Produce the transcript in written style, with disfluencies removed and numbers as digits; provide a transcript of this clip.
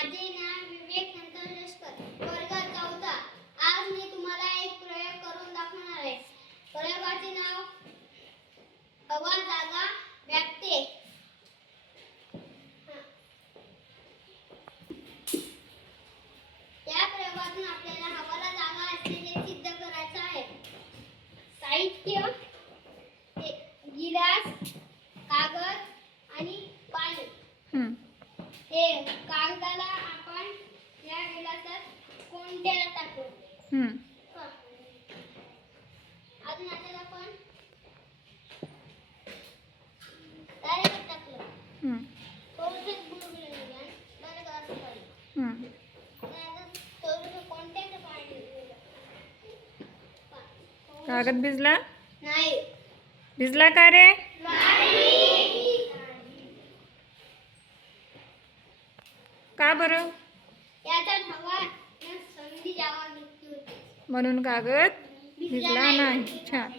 माझे नाव विवेक संतोष वर्ग 4. आज मी तुम्हाला एक प्रयोग करून दाखवणार आहे. प्रयोगाचे नाव हवा जागा व्यापते. या प्रयोगातून आपल्याला हवाला जागा असते हे सिद्ध करायचं आहे. साहित्य गिलास, कागद आणि पाणी. हे कागदाला आपण या गिलासात कोंड्याला टाकू. अजून आता आपण डायरेक्ट टाकलं. थोडंसं बुडवलं नाही डायरेक्ट असं काढलं. आता थोडंसं कोंड्याचं पाणी. कागद भिजला? नाही. भिजला का रे? का बरं? याच्यात हवा संधी जागा घेतली होती म्हणून कागद भिजला नाही. छान.